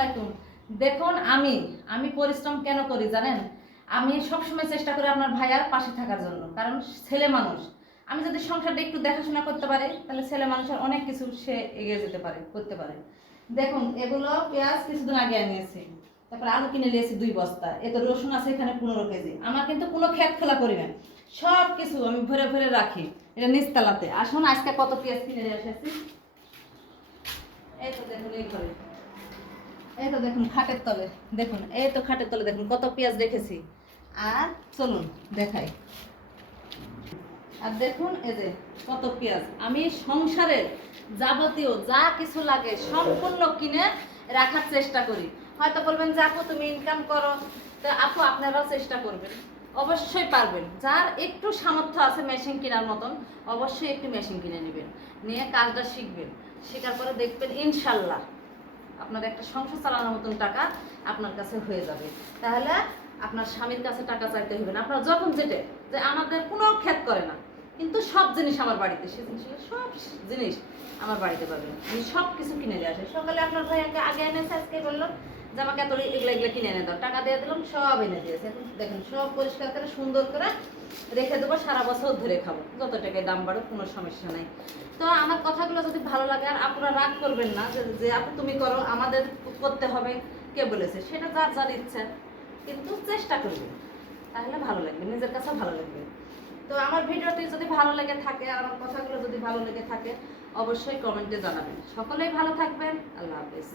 আলাইকুম। দেখুন আমি আমি পরিশ্রম কেন করি জানেন? আমি সবসময় চেষ্টা করি আপনার ভাইয়ার পাশে থাকার জন্য, কারণ ছেলে মানুষ। আমি যদি সংসারটা একটু দেখাশোনা করতে পারি তাহলে ছেলে মানুষের অনেক কিছু সে এগিয়ে যেতে পারে, করতে পারে। দেখুন এগুলো পেঁয়াজ কিছুদিন আগে আনিয়েছি, তারপরে আলু কিনে নিয়েছি 2 বস্তা, এতে রসুন আছে এখানে 15 কেজি। আমার কিন্তু কোনো খেত খোলা করি না, সব কিছু আমি ভরে ভরে রাখি এটা নিচতলাতে। আসুন আজকে কত পেঁয়াজ কিনে নিয়ে এসেছি। এই তো দেখুন এই ঘরে, এই তো দেখুন খাটের তলে, দেখুন এই তো খাটের তলে দেখুন কত পেঁয়াজ রেখেছি। আর চলুন দেখাই। আর দেখুন এই যে কত পেঁয়াজ, আমি সংসারের যাবতীয় যা কিছু লাগে সম্পূর্ণ কিনে রাখার চেষ্টা করি। হয়তো বলবেন যে আপু তুমি ইনকাম করো, তো আপু আপনারাও চেষ্টা করবেন, অবশ্যই পারবেন। যার একটু সামর্থ্য আছে মেশিন কেনার মতন, অবশ্যই একটু মেশিন কিনে নেবেন, নিয়ে কাজটা শিখবেন। শেখার পরে দেখবেন ইনশাল্লাহ আপনার একটা সংসার চালানোর মতন টাকা আপনার কাছে হয়ে যাবে। তাহলে আপনার স্বামীর কাছে টাকা চাইতে হবে না। আপনার যখন যেটা যে আমাদের কোনো ক্ষেত করে না, কিন্তু সব জিনিস আমার বাড়িতে, সে জিনিসগুলো সব জিনিস আমার বাড়িতে পাবেন। আমি সব কিছু কিনে দিয়ে আসি। সকালে আপনার ভাইয়াকে আগে এনেছে, আজকে বললো যে আমাকে এত এগুলো এগুলো কিনে এনে দাও, টাকা দিয়ে দিলাম, সব এনে দিয়েছে। এখন দেখেন সব পরিষ্কার করে সুন্দর করে রেখে দেবো, সারা বছর ধরে খাবো, যত টাকায় দাম বাড়ুক কোনো সমস্যা নাই। তো আমার কথাগুলো যদি ভালো লাগে, আর আপনারা রাগ করবেন না যে আপু তুমি করো, আমাদের করতে হবে, কে বলেছে? সেটা যার যার ইচ্ছা, কিন্তু চেষ্টা করবেন, তাহলে ভালো লাগবে, নিজের কাছেও ভালো লাগবে। তো আমার ভিডিওটি যদি ভালো লেগে থাকে আর আমার কথাগুলো যদি ভালো লেগে থাকে, অবশ্যই কমেন্টে জানাবেন। সকলেই ভালো থাকবেন। আল্লাহ হাফেজ।